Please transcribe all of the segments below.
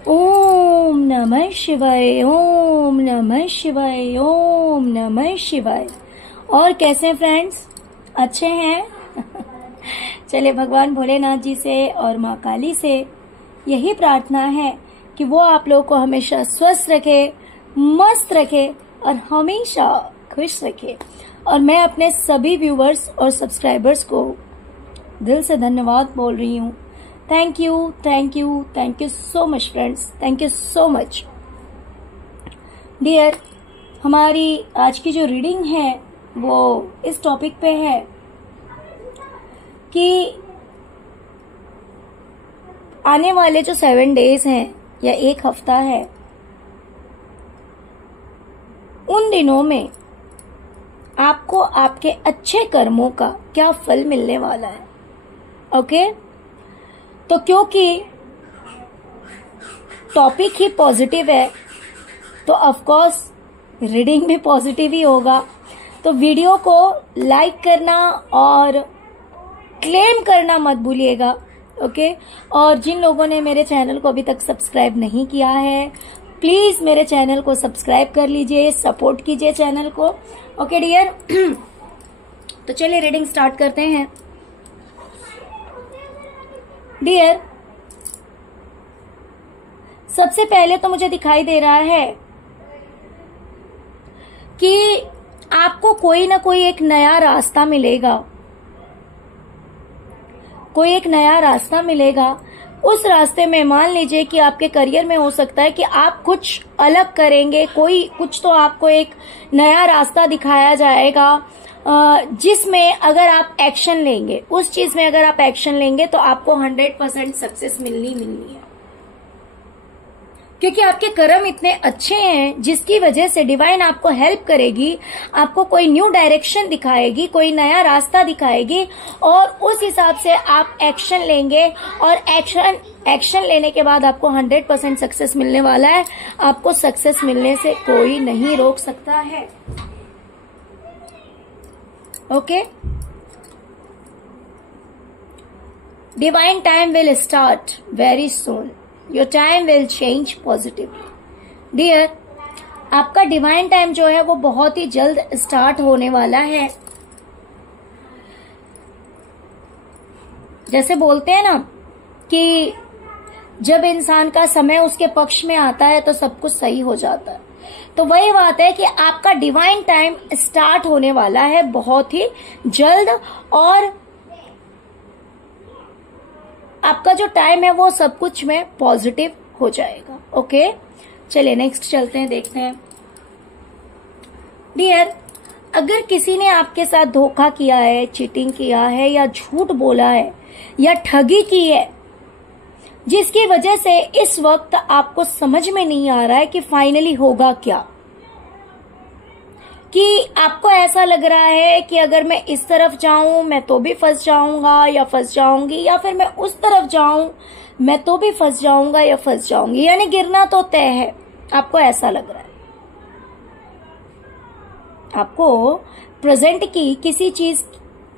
ओम नमः शिवाय, ओम नमः शिवाय, ओम नमः शिवाय। और कैसे हैं फ्रेंड्स, अच्छे हैं? चलिए भगवान भोलेनाथ जी से और माँ काली से यही प्रार्थना है कि वो आप लोगों को हमेशा स्वस्थ रखे, मस्त रखे और हमेशा खुश रखे। और मैं अपने सभी व्यूवर्स और सब्सक्राइबर्स को दिल से धन्यवाद बोल रही हूँ। Thank you, thank you, thank you so much friends, thank you so much dear. हमारी आज की जो रीडिंग है वो इस टॉपिक पे है कि आने वाले जो 7 डेज हैं या 1 हफ्ता है, उन दिनों में आपको आपके अच्छे कर्मों का क्या फल मिलने वाला है। ओके, तो क्योंकि टॉपिक ही पॉजिटिव है तो ऑफ कोर्स रीडिंग भी पॉजिटिव ही होगा। तो वीडियो को लाइक करना और क्लेम करना मत भूलिएगा। ओके, और जिन लोगों ने मेरे चैनल को अभी तक सब्सक्राइब नहीं किया है, प्लीज मेरे चैनल को सब्सक्राइब कर लीजिए, सपोर्ट कीजिए चैनल को। ओके डियर, तो चलिए रीडिंग स्टार्ट करते हैं। डियर, सबसे पहले तो मुझे दिखाई दे रहा है कि आपको कोई ना कोई एक नया रास्ता मिलेगा, कोई एक नया रास्ता मिलेगा। उस रास्ते में मान लीजिए कि आपके करियर में हो सकता है कि आप कुछ अलग करेंगे, कुछ तो आपको एक नया रास्ता दिखाया जाएगा जिसमें अगर आप एक्शन लेंगे, उस चीज में अगर आप एक्शन लेंगे तो आपको 100% सक्सेस मिलनी है, क्योंकि आपके कर्म इतने अच्छे हैं जिसकी वजह से डिवाइन आपको हेल्प करेगी, आपको कोई न्यू डायरेक्शन दिखाएगी, कोई नया रास्ता दिखाएगी और उस हिसाब से आप एक्शन लेंगे और एक्शन लेने के बाद आपको 100% सक्सेस मिलने वाला है। आपको सक्सेस मिलने से कोई नहीं रोक सकता है। Okay, divine time will start very soon, your time will change positively. Dear, आपका डिवाइन टाइम जो है वो बहुत ही जल्द स्टार्ट होने वाला है। जैसे बोलते हैं ना कि जब इंसान का समय उसके पक्ष में आता है तो सब कुछ सही हो जाता है, तो वही बात है कि आपका डिवाइन टाइम स्टार्ट होने वाला है बहुत ही जल्द और आपका जो टाइम है वो सब कुछ में पॉजिटिव हो जाएगा। ओके, चलिए नेक्स्ट चलते हैं, देखते हैं। डियर, अगर किसी ने आपके साथ धोखा किया है, चीटिंग किया है या झूठ बोला है या ठगी की है, जिसकी वजह से इस वक्त आपको समझ में नहीं आ रहा है कि फाइनली होगा क्या, कि आपको ऐसा लग रहा है कि अगर मैं इस तरफ जाऊं मैं तो भी फंस जाऊंगा या फंस जाऊंगी, या फिर मैं उस तरफ जाऊं मैं तो भी फंस जाऊंगा या फंस जाऊंगी, यानी गिरना तो तय है। आपको ऐसा लग रहा है, आपको प्रेजेंट की किसी चीज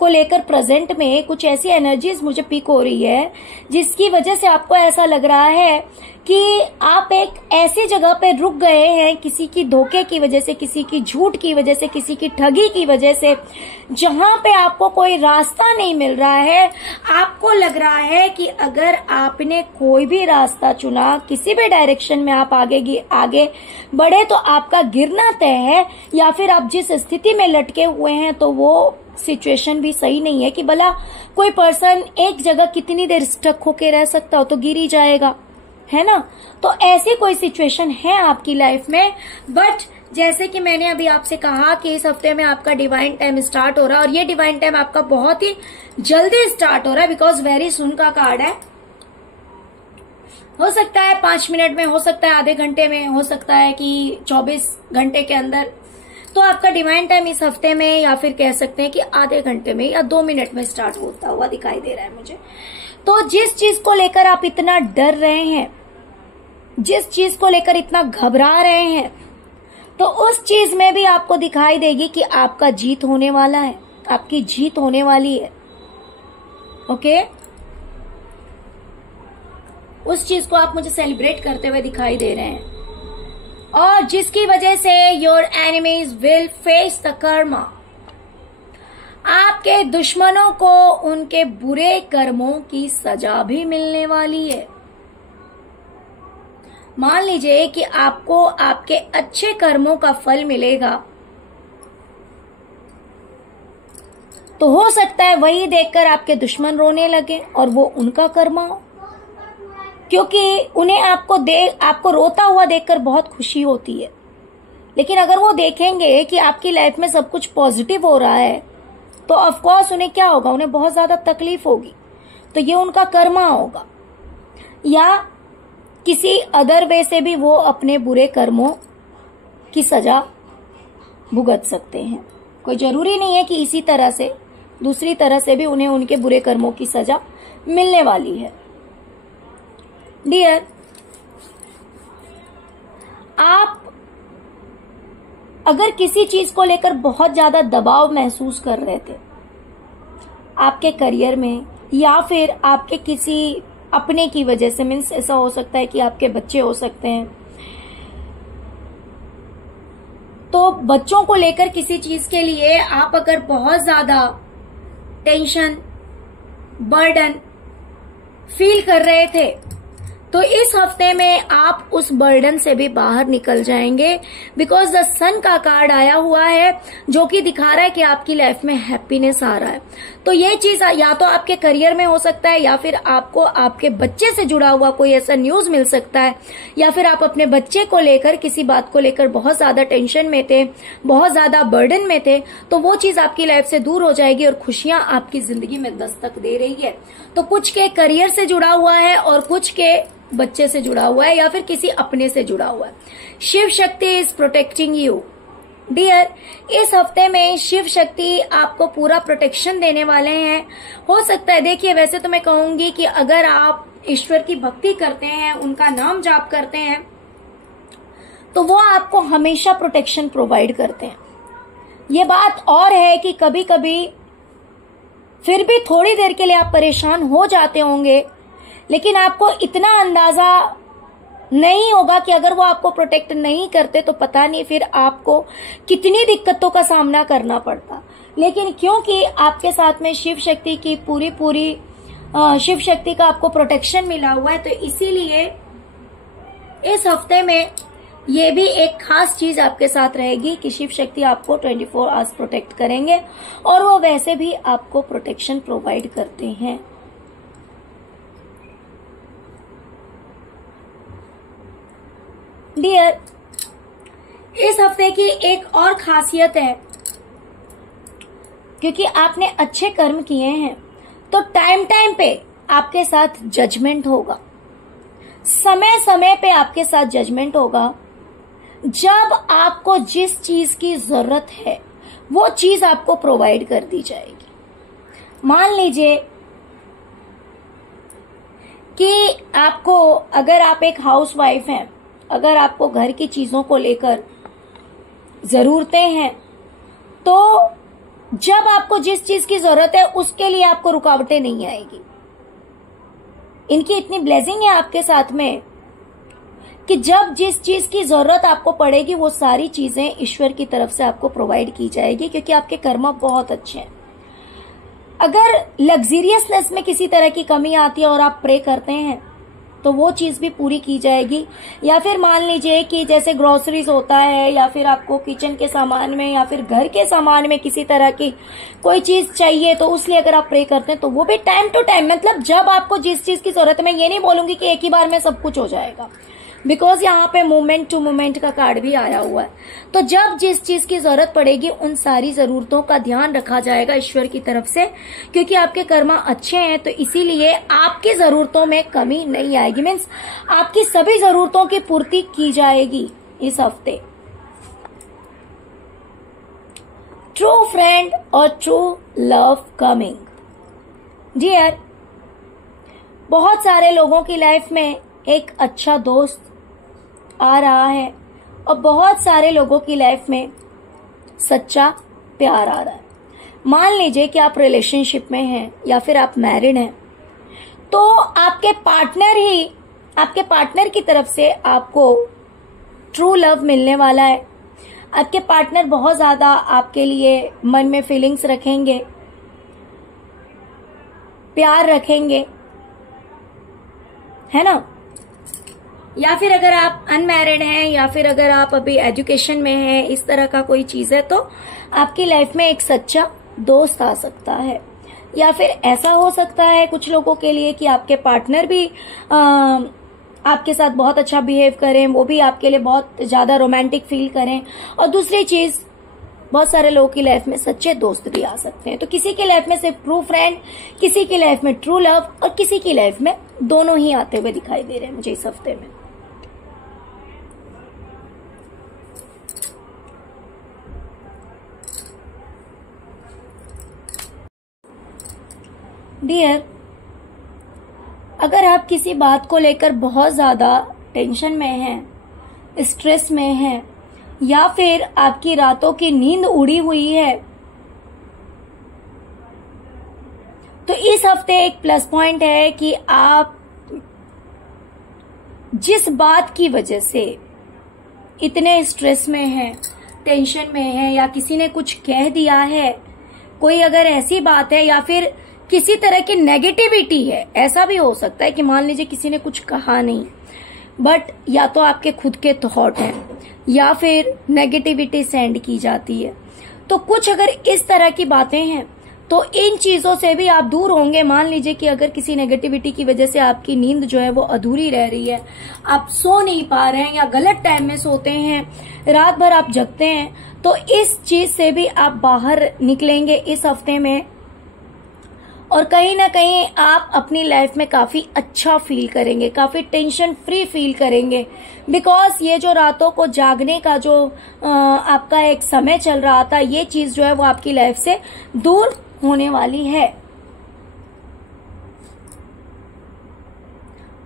को लेकर प्रेजेंट में कुछ ऐसी एनर्जीज मुझे पिक हो रही है जिसकी वजह से आपको ऐसा लग रहा है कि आप एक ऐसी जगह पे रुक गए हैं, किसी की धोखे की वजह से, किसी की झूठ की वजह से, किसी की ठगी की वजह से, जहां पे आपको कोई रास्ता नहीं मिल रहा है। आपको लग रहा है कि अगर आपने कोई भी रास्ता चुना, किसी भी डायरेक्शन में आप आगे बढ़े तो आपका गिरना तय है, या फिर आप जिस स्थिति में लटके हुए हैं तो वो सिचुएशन भी सही नहीं है कि भला कोई पर्सन एक जगह कितनी देर स्टक होके रह सकता हो, तो गिर ही जाएगा, है ना। तो ऐसी कोई सिचुएशन है आपकी लाइफ में, बट जैसे कि मैंने अभी आपसे कहा कि इस हफ्ते में आपका डिवाइन टाइम स्टार्ट हो रहा है और ये डिवाइन टाइम आपका बहुत ही जल्दी स्टार्ट हो रहा है, बिकॉज वेरी सुन का कार्ड है। हो सकता है 5 मिनट में, हो सकता है आधे घंटे में, हो सकता है कि 24 घंटे के अंदर। तो आपका डिवाइन टाइम इस हफ्ते में, या फिर कह सकते हैं कि आधे घंटे में या 2 मिनट में स्टार्ट होता हुआ दिखाई दे रहा है मुझे। तो जिस चीज को लेकर आप इतना डर रहे हैं, जिस चीज को लेकर इतना घबरा रहे हैं, तो उस चीज में भी आपको दिखाई देगी कि आपका जीत होने वाला है, आपकी जीत होने वाली है। ओके, उस चीज को आप मुझे सेलिब्रेट करते हुए दिखाई दे रहे हैं, और जिसकी वजह से your enemies will face the Karma. आपके दुश्मनों को उनके बुरे कर्मों की सजा भी मिलने वाली है। मान लीजिए कि आपको आपके अच्छे कर्मों का फल मिलेगा, तो हो सकता है वही देखकर आपके दुश्मन रोने लगे और वो उनका कर्मा हो, क्योंकि उन्हें आपको रोता हुआ देखकर बहुत खुशी होती है। लेकिन अगर वो देखेंगे कि आपकी लाइफ में सब कुछ पॉजिटिव हो रहा है, तो ऑफ कोर्स उन्हें क्या होगा, उन्हें बहुत ज्यादा तकलीफ होगी। तो ये उनका कर्मा होगा, या किसी अदर वे से भी वो अपने बुरे कर्मों की सजा भुगत सकते हैं। कोई जरूरी नहीं है कि इसी तरह से, दूसरी तरह से भी उन्हें उनके बुरे कर्मों की सजा मिलने वाली है। डियर, आप अगर किसी चीज को लेकर बहुत ज्यादा दबाव महसूस कर रहे थे आपके करियर में, या फिर आपके किसी अपने की वजह से, मीन्स ऐसा हो सकता है कि आपके बच्चे हो सकते हैं, तो बच्चों को लेकर किसी चीज के लिए आप अगर बहुत ज्यादा टेंशन, बर्डन फील कर रहे थे, तो इस हफ्ते में आप उस बर्डन से भी बाहर निकल जाएंगे, बिकॉज द सन का कार्ड आया हुआ है जो कि दिखा रहा है कि आपकी लाइफ में हैप्पीनेस आ रहा है। तो ये चीज या तो आपके करियर में हो सकता है, या फिर आपको आपके बच्चे से जुड़ा हुआ कोई ऐसा न्यूज मिल सकता है, या फिर आप अपने बच्चे को लेकर किसी बात को लेकर बहुत ज्यादा टेंशन में थे, बहुत ज्यादा बर्डन में थे, तो वो चीज आपकी लाइफ से दूर हो जाएगी और खुशियां आपकी जिंदगी में दस्तक दे रही है। तो कुछ के करियर से जुड़ा हुआ है और कुछ के बच्चे से जुड़ा हुआ है, या फिर किसी अपने से जुड़ा हुआ है। Shiv Shakti is protecting you dear. इस हफ्ते में शिव शक्ति आपको पूरा प्रोटेक्शन देने वाले हैं। हो सकता है, देखिए वैसे तो मैं कहूंगी कि अगर आप ईश्वर की भक्ति करते हैं, उनका नाम जाप करते हैं, तो वो आपको हमेशा प्रोटेक्शन प्रोवाइड करते हैं। ये बात और है कि कभी कभी फिर भी थोड़ी देर के लिए आप परेशान हो जाते होंगे, लेकिन आपको इतना अंदाजा नहीं होगा कि अगर वो आपको प्रोटेक्ट नहीं करते तो पता नहीं फिर आपको कितनी दिक्कतों का सामना करना पड़ता। लेकिन क्योंकि आपके साथ में शिव शक्ति की पूरी शिव शक्ति का आपको प्रोटेक्शन मिला हुआ है, तो इसीलिए इस हफ्ते में ये भी एक खास चीज आपके साथ रहेगी कि शिव शक्ति आपको 24 आवर्स प्रोटेक्ट करेंगे, और वो वैसे भी आपको प्रोटेक्शन प्रोवाइड करते हैं। डियर, इस हफ्ते की एक और खासियत है, क्योंकि आपने अच्छे कर्म किए हैं तो टाइम टाइम पे आपके साथ जजमेंट होगा, समय समय पे आपके साथ जजमेंट होगा। जब आपको जिस चीज की जरूरत है वो चीज आपको प्रोवाइड कर दी जाएगी। मान लीजिए कि आपको, अगर आप एक हाउसवाइफ हैं, अगर आपको घर की चीजों को लेकर जरूरतें हैं, तो जब आपको जिस चीज की जरूरत है उसके लिए आपको रुकावटें नहीं आएगी। इनकी इतनी ब्लेसिंग है आपके साथ में कि जब जिस चीज की जरूरत आपको पड़ेगी वो सारी चीजें ईश्वर की तरफ से आपको प्रोवाइड की जाएगी, क्योंकि आपके कर्म बहुत अच्छे हैं। अगर लग्जरियसनेस में किसी तरह की कमी आती है और आप प्रे करते हैं तो वो चीज भी पूरी की जाएगी। या फिर मान लीजिए कि जैसे ग्रोसरीज होता है, या फिर आपको किचन के सामान में या फिर घर के सामान में किसी तरह की कोई चीज चाहिए, तो उसलिए अगर आप प्रे करते हैं तो वो भी टाइम टू टाइम, मतलब जब आपको जिस चीज की जरूरत है, मैं ये नहीं बोलूंगी कि एक ही बार में सब कुछ हो जाएगा, बिकॉज यहाँ पे मोमेंट टू मोमेंट का कार्ड भी आया हुआ है। तो जब जिस चीज की जरूरत पड़ेगी उन सारी जरूरतों का ध्यान रखा जाएगा ईश्वर की तरफ से, क्योंकि आपके कर्म अच्छे हैं, तो इसीलिए आपकी जरूरतों में कमी नहीं आएगी। मीन्स आपकी सभी जरूरतों की पूर्ति की जाएगी इस हफ्ते। ट्रू फ्रेंड और ट्रू लव कमिंग। डियर, बहुत सारे लोगों की लाइफ में एक अच्छा दोस्त आ रहा है और बहुत सारे लोगों की लाइफ में सच्चा प्यार आ रहा है। मान लीजिए कि आप रिलेशनशिप में हैं या फिर आप मैरिड हैं, तो आपके पार्टनर ही आपके पार्टनर की तरफ से आपको ट्रू लव मिलने वाला है। आपके पार्टनर बहुत ज्यादा आपके लिए मन में फीलिंग्स रखेंगे, प्यार रखेंगे, है ना। या फिर अगर आप अनमैरिड हैं या फिर अगर आप अभी एजुकेशन में हैं, इस तरह का कोई चीज है, तो आपकी लाइफ में एक सच्चा दोस्त आ सकता है। या फिर ऐसा हो सकता है कुछ लोगों के लिए कि आपके पार्टनर भी आपके साथ बहुत अच्छा बिहेव करें, वो भी आपके लिए बहुत ज्यादा रोमांटिक फील करें। और दूसरी चीज, बहुत सारे लोगों की लाइफ में सच्चे दोस्त भी आ सकते हैं। तो किसी की लाइफ में सिर्फ ट्रू फ्रेंड, किसी की लाइफ में ट्रू लव, और किसी की लाइफ में दोनों ही आते हुए दिखाई दे रहे हैं मुझे इस हफ्ते में। डियर, अगर आप किसी बात को लेकर बहुत ज्यादा टेंशन में हैं, स्ट्रेस में हैं, या फिर आपकी रातों की नींद उड़ी हुई है, तो इस हफ्ते एक प्लस पॉइंट है कि आप जिस बात की वजह से इतने स्ट्रेस में हैं, टेंशन में हैं, या किसी ने कुछ कह दिया है, कोई अगर ऐसी बात है या फिर किसी तरह की नेगेटिविटी है, ऐसा भी हो सकता है कि मान लीजिए किसी ने कुछ कहा नहीं, बट या तो आपके खुद के थॉट हैं या फिर नेगेटिविटी सेंड की जाती है, तो कुछ अगर इस तरह की बातें हैं तो इन चीजों से भी आप दूर होंगे। मान लीजिए कि अगर किसी नेगेटिविटी की वजह से आपकी नींद जो है वो अधूरी रह रही है, आप सो नहीं पा रहे हैं या गलत टाइम में सोते हैं, रात भर आप जगते हैं, तो इस चीज से भी आप बाहर निकलेंगे इस हफ्ते में। और कहीं ना कहीं आप अपनी लाइफ में काफी अच्छा फील करेंगे, काफी टेंशन फ्री फील करेंगे, बिकॉज ये जो रातों को जागने का जो आपका एक समय चल रहा था, ये चीज जो है वो आपकी लाइफ से दूर होने वाली है।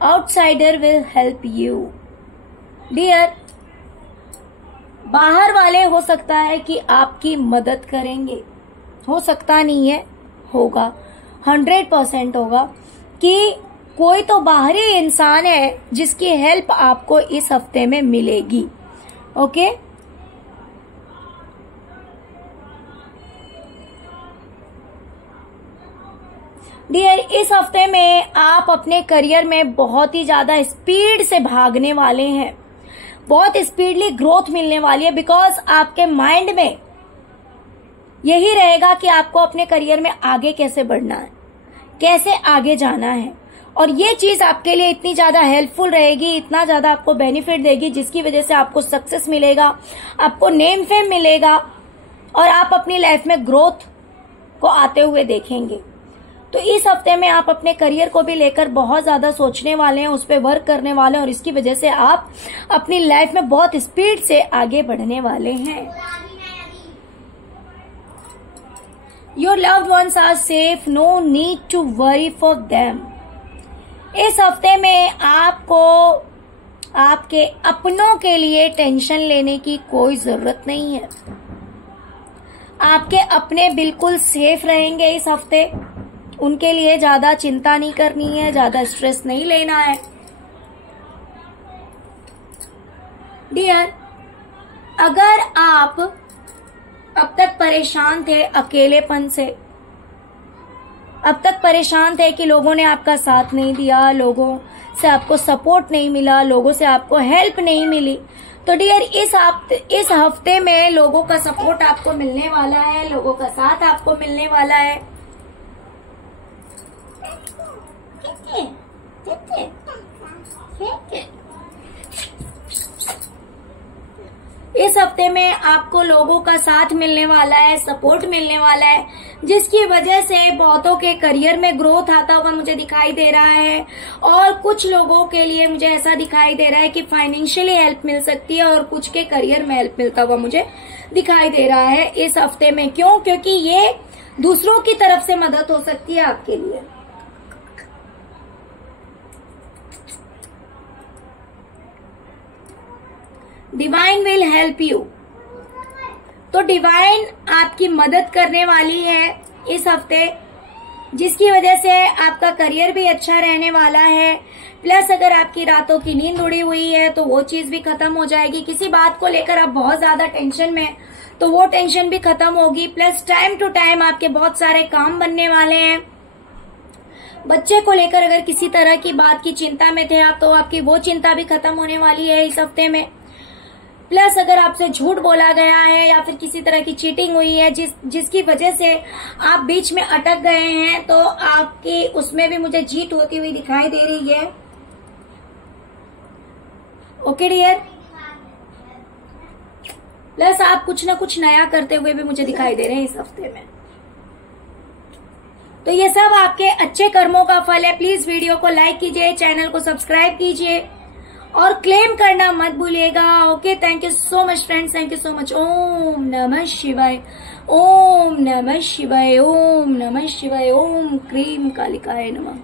Outsider will help you. Dear, बाहर वाले हो सकता है कि आपकी मदद करेंगे, हो सकता नहीं है, होगा, 100% होगा कि कोई तो बाहरी इंसान है जिसकी हेल्प आपको इस हफ्ते में मिलेगी। ओके, डियर, इस हफ्ते में आप अपने करियर में बहुत ही ज्यादा स्पीड से भागने वाले हैं, बहुत स्पीडली ग्रोथ मिलने वाली है, बिकॉज आपके माइंड में यही रहेगा कि आपको अपने करियर में आगे कैसे बढ़ना है, कैसे आगे जाना है। और ये चीज आपके लिए इतनी ज्यादा हेल्पफुल रहेगी, इतना ज्यादा आपको बेनिफिट देगी, जिसकी वजह से आपको सक्सेस मिलेगा, आपको नेम फेम मिलेगा, और आप अपनी लाइफ में ग्रोथ को आते हुए देखेंगे। तो इस हफ्ते में आप अपने करियर को भी लेकर बहुत ज्यादा सोचने वाले हैं, उस पर वर्क करने वाले हैं, और इसकी वजह से आप अपनी लाइफ में बहुत स्पीड से आगे बढ़ने वाले हैं। Your loved ones are safe, no need to worry for them. इस हफ्ते में आपको आपके अपनों के लिए टेंशन लेने की कोई जरूरत नहीं है। आपके अपने बिल्कुल सेफ रहेंगे इस हफ्ते, उनके लिए ज्यादा चिंता नहीं करनी है, ज्यादा स्ट्रेस नहीं लेना है। डियर, अगर आप अब तक परेशान थे अकेलेपन से, अब तक परेशान थे कि लोगों ने आपका साथ नहीं दिया, लोगों से आपको सपोर्ट नहीं मिला, लोगों से आपको हेल्प नहीं मिली, तो डियर इस हफ्ते में लोगों का सपोर्ट आपको मिलने वाला है, लोगों का साथ आपको मिलने वाला है। इस हफ्ते में आपको लोगों का साथ मिलने वाला है, सपोर्ट मिलने वाला है, जिसकी वजह से बहुतों के करियर में ग्रोथ आता हुआ मुझे दिखाई दे रहा है। और कुछ लोगों के लिए मुझे ऐसा दिखाई दे रहा है कि फाइनेंशियली हेल्प मिल सकती है, और कुछ के करियर में हेल्प मिलता हुआ मुझे दिखाई दे रहा है इस हफ्ते में। क्यों? क्योंकि ये दूसरों की तरफ से मदद हो सकती है आपके लिए। डिवाइन विल हेल्प यू, तो डिवाइन आपकी मदद करने वाली है इस हफ्ते, जिसकी वजह से आपका करियर भी अच्छा रहने वाला है। प्लस अगर आपकी रातों की नींद उड़ी हुई है तो वो चीज भी खत्म हो जाएगी। किसी बात को लेकर आप बहुत ज्यादा टेंशन में, तो वो टेंशन भी खत्म होगी। प्लस टाइम टू टाइम आपके बहुत सारे काम बनने वाले हैं। बच्चे को लेकर अगर किसी तरह की बात की चिंता में थे आप, तो आपकी वो चिंता भी खत्म होने वाली है इस हफ्ते में। प्लस अगर आपसे झूठ बोला गया है या फिर किसी तरह की चीटिंग हुई है जिसकी वजह से आप बीच में अटक गए हैं, तो आपकी उसमें भी मुझे जीत होती हुई दिखाई दे रही है। Okay dear. प्लस आप कुछ ना कुछ नया करते हुए भी मुझे दिखाई दे रहे हैं इस हफ्ते में। तो ये सब आपके अच्छे कर्मों का फल है। प्लीज वीडियो को लाइक कीजिए, चैनल को सब्सक्राइब कीजिए और क्लेम करना मत भूलिएगा। Okay, thank you so much friends, thank you so much. Om नमः शिवाय, ओम नमः शिवाय, ओम नमः शिवाय, ओम क्रीम कालिकाय नमः।